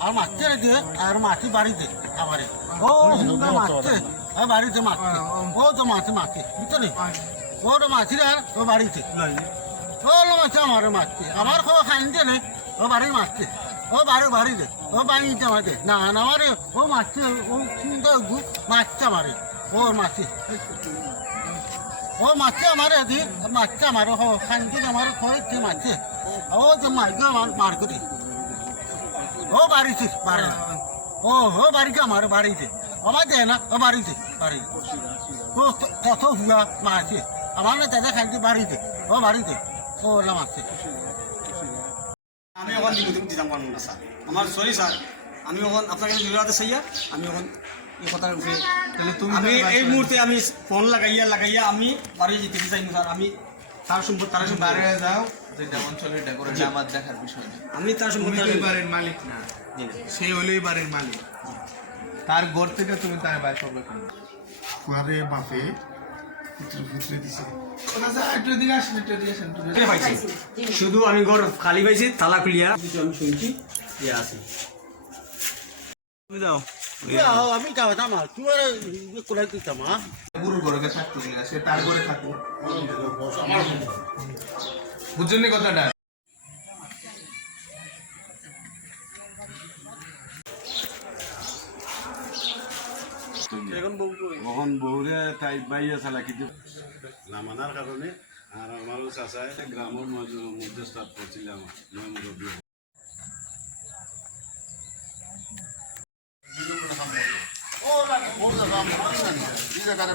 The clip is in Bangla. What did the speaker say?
আর মারছে রেখে আর মাটি বাড়িতে আমারে ও মারছে আর বাড়িতে মারছে ও, তো মাছে মাছে বুঝলি ও, তো মাছি আর ও বাড়িতে ও মাছে আমারে মারছে আমার খবর খাইতে নেই ও বাড়ি মারছে ও বাড়ি বাড়িতে ও বাড়িতে মারছে না না আমারে, ও মারছে, ও সুন্দর গু মারছে আমারে। ও মাছে ও মাছে আমারে দি। মাছে আমারে খাইতে আমারে মাছে ও তো মাইকে আমার মার করে। ও বাড়িতে বাড়ি ও ও বাড়িতে আমার বাড়িতে। আমার দেয় না ও বাড়িতে বাড়িতে। ও তো- কত হুয়া মাছে আমার না দাদা খাইতে বাড়িতে ও বাড়িতে। ও ওলা মাছে আমি এখন দিতে দিতাম পারব না স্যার। আমার সরি স্যার। আমি এখন আপনার কাছে চাইয়া আমি এখন এই কথার উপরে তাহলে তুমি আমি এই বাড়ি- মুহূর্তে আমি ফোন লাগাইয়া লাগাইয়া আমি বাড়ি যেতে চাই না স্যার। আমি তার সম্পদ তার সম্পদ বাইরে যাও। যেটা আমার দেখার বিষয় না। আমি তার সম্পদ বাড়ির মালিক না। সেই হলেই বাড়ির মালিক। তার ঘর থেকে তুমি তার বাইর করবে কেন? বাপে শুধু আমি ঘর খালি পাইছি তালা খুলিয়া। আমি শুনছি ইয়ে আছে। তুমি যাও। আমি আর তুই আর কোলাই দিতাম হ্যাঁ গুরুর ঘরে থাকতো কিনা সে তার ঘরে থাকতো। বুঝছেন নি কথাটা? কখন বউরে তাই বাইয়া চালা কিন্তু। না মানার কারণে আর আমারও চাচায় গ্রামের মধ্যে মধ্যে স্টার্ট করছিলাম নয় মুরব্বী ও না ও না এই জায়গায়